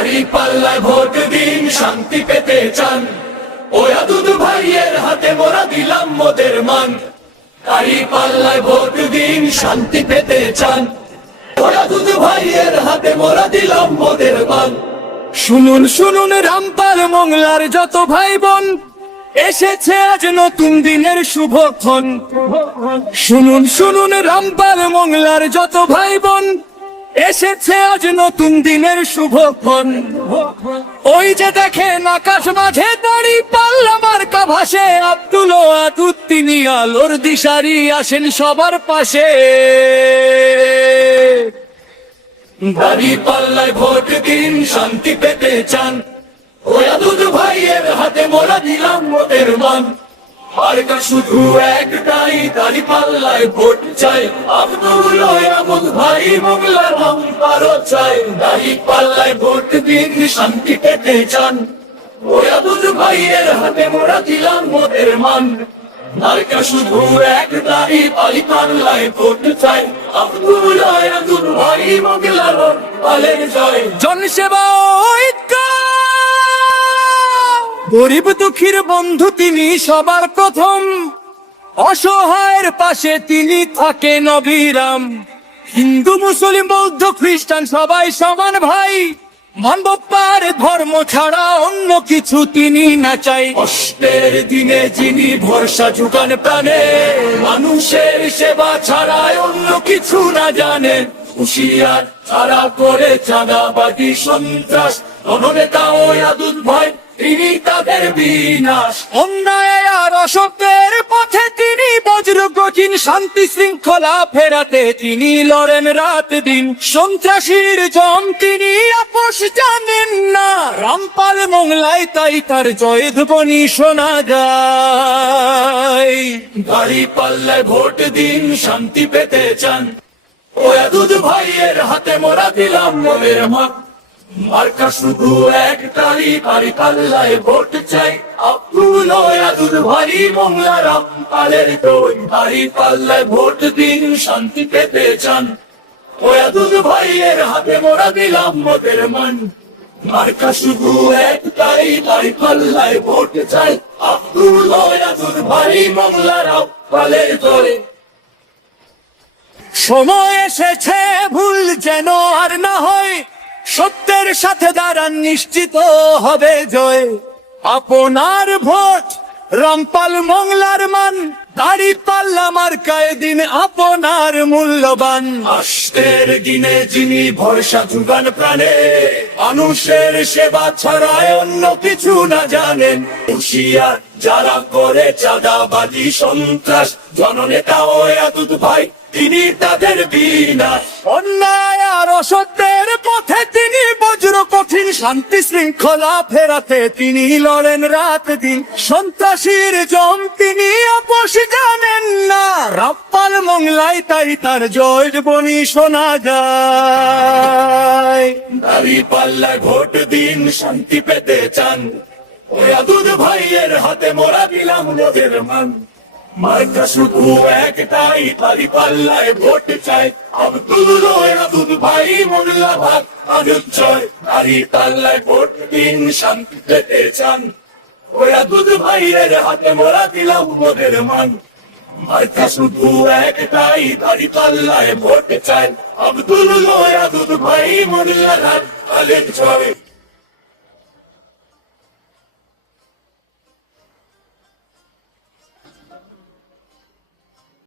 দাড়ি পাল্লায় ভোট দিন, শান্তি পেতে চান, ওই আদুদ ভাইয়ের হাতে মোরা দিলাম মোদের মান। দাড়ি পাল্লায় ভোট দিন, শান্তি পেতে চান, ওই আদুদ ভাইয়ের হাতে মোরা দিলাম মোদের মান। শুনুন শুনুন রামপাল মংলার যত ভাই বোন, এসেছে আজ নতুন দিনের শুভক্ষণ। শুনুন শুনুন রামপাল মংলার যত ভাই বোন, এসেছে আজ নতুন দিনের শুভক্ষণ। ওই যে দেখেন আকাশ মাঝে দাড়ি পাল্লা মার্কা ভাসে, আব্দুল আদুদ তিনি আলোর দিশারি, আসেন সবার পাশে। দাড়ি পাল্লায় ভোট দিন, শান্তি পেতে চান, ওই আদুদ ভাইয়ের হাতে মোরা দিলাম মোদের মান। মার্কা শুধু একটাই, দাড়ি পাল্লায় ভোট চাই, আব্দুল আদুদ ভাই মংলার রামপাল চাই। দাড়ি পাল্লায় ভোট দিন, শান্তি পেতে চান, ওই আদুদ ভাইয়ের হাতে মোরা দিলাম মোদের মান। মার্কা শুধু একটাই, দাড়ি পাল্লায় ভোট চাই, আব্দুল আদুদ ভাই মংলার রামপালের জয়। জনসেবা ঐক্য, গরিব দুঃখীর বন্ধু তিনি সবার প্রথম, অসহায়ের পাশে তিনি থাকেন অবিরাম। হিন্দু মুসলিম বৌদ্ধ খ্রিস্টান সবাই সমান ভাই, মানবতার ধর্ম ছাড়া অন্য কিছু তিনি না চাই। কষ্টের দিনে যিনি ভরসা জুগান প্রাণে, মানুষের সেবা ছাড়া অন্য কিছু না জানেন। হুঁশিয়ার ছাড়া করে চাঁদাবাজি সন্ত্রাস, জননেতা ওই আদুদ ভাই তিনি তাদের বিনাশ। অন্যায় আর অসত্যের পথে তিনি বজ্র কঠিন, শান্তি শৃঙ্খলা ফেরাতে তিনি লড়েন রাত দিন। সন্ত্রাসীর জম তিনি আপোষ জানেন না, রামপাল মংলায় তাই তার জয়ধ্বনি শোনা যায়। দাড়ি পাল্লায় ভোট দিন, শান্তি পেতে চান, ওই আদুদ ভাইয়ের হাতে মোরা দিলাম মোদের মান। মার্কা শুধু একটাই, দাড়ি পাল্লায় ভোট চাই, আব্দুল আদুদ ভাই মংলার রামপালের জয়। দাড়ি পাল্লায় ভোট দিন, শান্তি পেতে চান, ওই আদুদ ভাইয়ের হাতে মোরা দিলাম মোদের মান। মার্কা শুধু একটাই, দাড়ি পাল্লায় ভোট চাই, আব্দুল আদুদ ভাই মংলার রামপালের জয়। সময় এসেছে ভুল যেন আর না হয়, সত্যের সাথে দাঁড়ান নিশ্চিত হবে জয়। আপনার ভোট রামপাল মংলার মান, দাড়ি পাল্লা মার্কায় দিন আপনার মূল্যবান। কষ্টের দিনে যিনি ভরসা জুগান প্রাণে, মানুষের সেবা ছাড়া অন্য কিছু না জানেন। হুঁশিয়ার যারা করে চাঁদাবাজি সন্ত্রাস, জননেতা ওই আদুদ ভাই তিনি তাদের বিনাশ। অন্যায় আর অসত্যের পথে তিনি বজ্র কঠিন, শান্তি শৃঙ্খলা ফেরাতে তিনি লড়েন রাত দিন। সন্ত্রাসীর জম তিনি আপোষ জানেন না, রামপাল মংলায় তাই তার জয়ধ্বনি শোনা যায়। দাড়ি পাল্লায় ভোট দিন, শান্তি পেতে চান, ওই আদুদ ভাইয়ের হাতে মোরা দিলাম মোদের মান। মার্কা শুধু একটাই, দাড়ি পাল্লায় ভোট চাই, আব্দুল আদুদ ভাই মংলার রামপালের জয়। দাড়ি পাল্লায় ভোট দিন, শান্তি পেতে চান, ওই আদুদ ভাইয়ের হাতে মোরা দিলাম মোদের মান। মার্কা শুধু একটাই, দাড়ি পাল্লায় ভোট চাই, আব্দুল আদুদ ভাই মংলার রামপালের জয়।